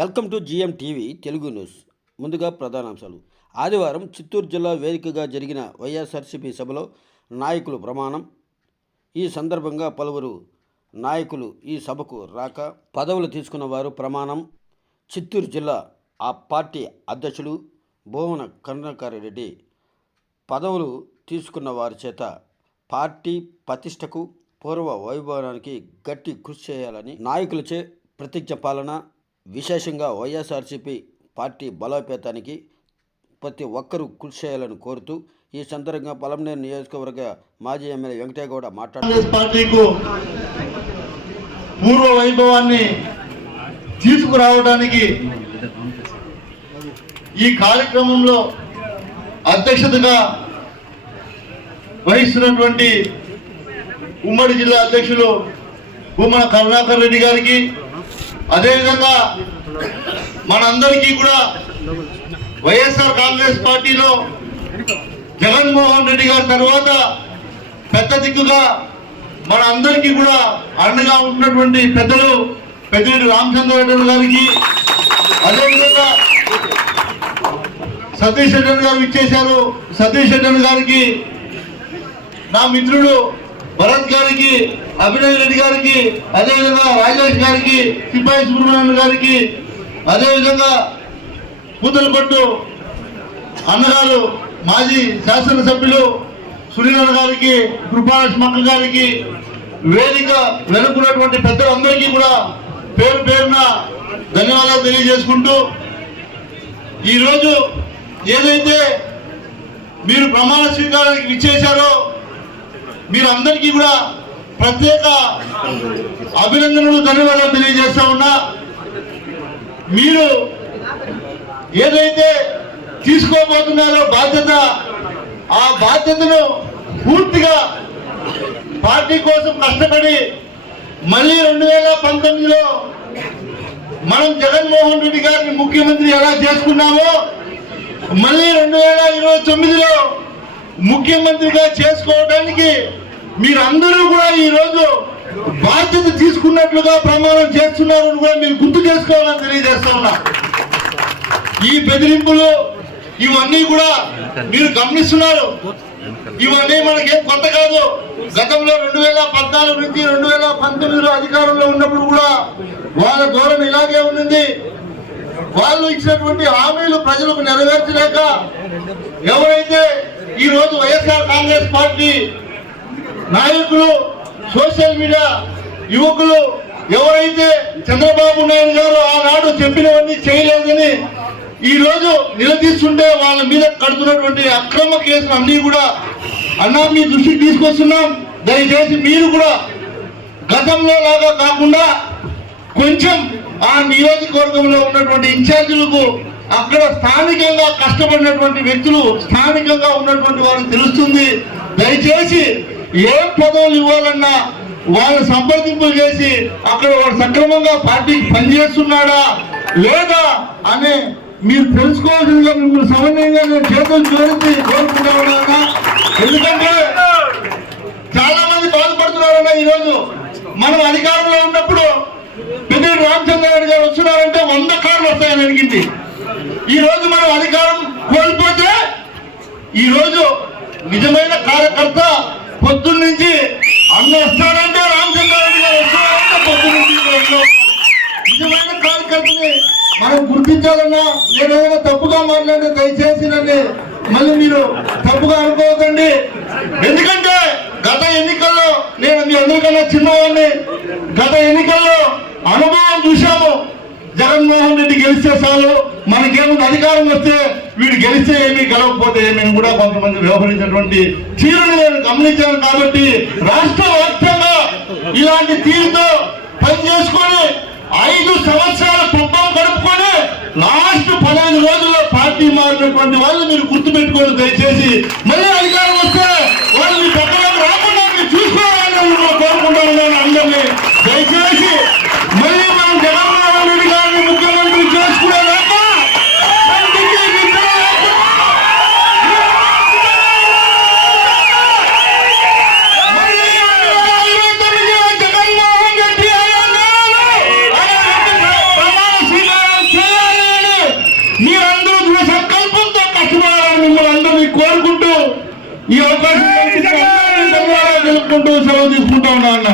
Welcome to GM TV Telugu news. ముందుగా ప్రధానాంశాలు. ఆదివారం చిత్తూరు జిల్లా వేదికగా జరిగిన వైఎస్ఆర్సీపీ సభలో నాయకులు ప్రమాణం. ఈ సందర్భంగా పలువురు నాయకులు ఈ సభకు రాక పదవులు తీసుకున్న వారు ప్రమాణం. చిత్తూరు జిల్లా ఆ పార్టీ అధ్యక్షుడు భువన కరుణాకర్ పదవులు తీసుకున్న వారి చేత పార్టీ ప్రతిష్టకు పూర్వ వైభవానికి గట్టి కృషి చేయాలని నాయకులచే ప్రతిజ్ఞ పాలన విశేషంగా వైఎస్ఆర్సీపీ పార్టీ బలోపేతానికి ప్రతి ఒక్కరూ కృషి చేయాలని కోరుతూ ఈ సందర్భంగా పలమనేరు నియోజకవర్గ మాజీ ఎమ్మెల్యే వెంకటేగౌడ మాట్లాడుతూ పూర్వ వైభవాన్ని తీసుకురావడానికి ఈ కార్యక్రమంలో అధ్యక్షతగా వహిస్తున్నటువంటి ఉమ్మడి జిల్లా అధ్యక్షులు భూమన కరుణాకర్ రెడ్డి గారికి అదేవిధంగా మనందరికీ కూడా వైఎస్ఆర్ కాంగ్రెస్ పార్టీలో జగన్మోహన్ రెడ్డి గారి తర్వాత పెద్ద దిక్కుగా మన అందరికీ కూడా అండగా ఉన్నటువంటి పెద్దలు పెద్దరెడ్డి రామచంద్ర గారికి అదేవిధంగా సతీష్ రెడ్డి గారు ఇచ్చేశారు సతీష్ రెడ్డి గారికి నా మిత్రుడు భరత్ గారికి అభినయ్ రెడ్డి గారికి అదేవిధంగా రాజేష్ గారికి సిపాయి సుబ్రహ్మణ్యం గారికి అదేవిధంగా పూతలపట్టు అన్నగారు మాజీ శాసనసభ్యులు సునీల్ గారికి కృపాలక్ష్మక్క గారికి వేదిక వెనుకున్నటువంటి పెద్దలందరికీ కూడా పేరు పేరున ధన్యవాదాలు తెలియజేసుకుంటూ ఈరోజు ఏదైతే మీరు ప్రమాణ స్వీకారానికి ఇచ్చేశారో మీరందరికీ కూడా ప్రత్యేక అభినందనలు ధన్యవాదాలు తెలియజేస్తా ఉన్నా. మీరు ఏదైతే తీసుకోబోతున్నారో బాధ్యత ఆ బాధ్యతను పూర్తిగా పార్టీ కోసం కష్టపడి మళ్ళీ రెండు వేల పంతొమ్మిదిలో మనం జగన్మోహన్ రెడ్డి గారిని ముఖ్యమంత్రి ఎలా చేసుకున్నామో మళ్ళీ రెండు వేల ఇరవై తొమ్మిదిలో ముఖ్యమంత్రిగా చేసుకోవడానికి మీరందరూ కూడా ఈరోజు బాధ్యత తీసుకున్నట్లుగా ప్రమాణం చేస్తున్నారని కూడా మీరు గుర్తు చేసుకోవాలని తెలియజేస్తా ఉన్నా. ఈ బెదిరింపులు ఇవన్నీ కూడా మీరు గమనిస్తున్నారు. ఇవన్నీ మనకేం కొత్త కాదు. గతంలో రెండు వేల పద్నాలుగు నుంచి రెండు వేల పంతొమ్మిదిలో అధికారంలో ఉన్నప్పుడు కూడా వాళ్ళ ధోరణి ఇలాగే ఉన్నది. వాళ్ళు ఇచ్చినటువంటి హామీలు ప్రజలకు నెరవేర్చలేక ఎవరైతే ఈ రోజు వైఎస్ఆర్ కాంగ్రెస్ పార్టీ నాయకులు సోషల్ మీడియా యువకులు ఎవరైతే చంద్రబాబు నాయుడు గారు ఆనాడు చెప్పినవన్నీ చేయలేదని ఈ రోజు నిలదీస్తుంటే వాళ్ళ మీద కడుతున్నటువంటి అక్రమ కేసులు అన్ని కూడా అన్నా మీ దృష్టికి తీసుకొస్తున్నాం. దయచేసి మీరు కూడా గతంలో లాగా కాకుండా కొంచెం ఆ నియోజకవర్గంలో ఉన్నటువంటి ఇన్ఛార్జీలకు అక్కడ స్థానికంగా కష్టపడినటువంటి వ్యక్తులు స్థానికంగా ఉన్నటువంటి వారికి తెలుస్తుంది. దయచేసి ఏ పదవులు ఇవ్వాలన్నా వాళ్ళ సంప్రదింపులు చేసి అక్కడ వాడు సక్రమంగా పార్టీకి పనిచేస్తున్నాడా లేదా అనే మీరు తెలుసుకోవాల్సిందిగా మిమ్మల్ని సమన్వయంగా నేను చేతులు జోడించి కోరుకుంటా ఎందుకంటే చాలా మంది బాధపడుతున్నారన్నా ఈ రోజు మనం అధికారంలో ఉన్నప్పుడు పెద్ద రామచంద్రారెడ్డి గారు వస్తున్నారంటే వంద కార్లు వస్తాయని అడిగింది. ఈ రోజు మనం అధికారం కోల్పోతే ఈ రోజు నిజమైన కార్యకర్త పొద్దున్న నుంచి అన్న వస్తాడంటే రామచంద్రారెడ్డి గారు పొద్దున్న నిజమైన కార్యకర్తని మనం గుర్తించాలన్నా నేను ఏదైనా తప్పుగా మాట్లాడితే దయచేసి నన్ను మళ్ళీ మీరు తప్పుగా అనుకోవద్దండి. ఎందుకంటే గత ఎన్నికల్లో నేను మీ అందరికన్నా చిన్నవాడిని. గత ఎన్నికల్లో అనుభవం చూశాము. జగన్మోహన్ రెడ్డి గెలిస్తే చాలు. మనకేముంది అధికారం వస్తే వీడు గెలిస్తే ఏమీ గెలవకపోతే ఏమీ కూడా కొంతమంది వ్యవహరించినటువంటి తీరును నేను గమనించాను కాబట్టి రాష్ట్ర వ్యాప్తంగా ఇలాంటి తీరుతో పని చేసుకొని ఐదు సంవత్సరాల కుప్పం గడుపుకొని లాస్ట్ పదహైదు రోజుల్లో పార్టీ మారినటువంటి వాళ్ళు మీరు గుర్తుపెట్టుకోండి దయచేసి. మళ్ళీ అవకాశం అందరికీ ధన్యవాదాలు తెలుపుకుంటూ సెలవు తీసుకుంటా ఉన్నా అన్న.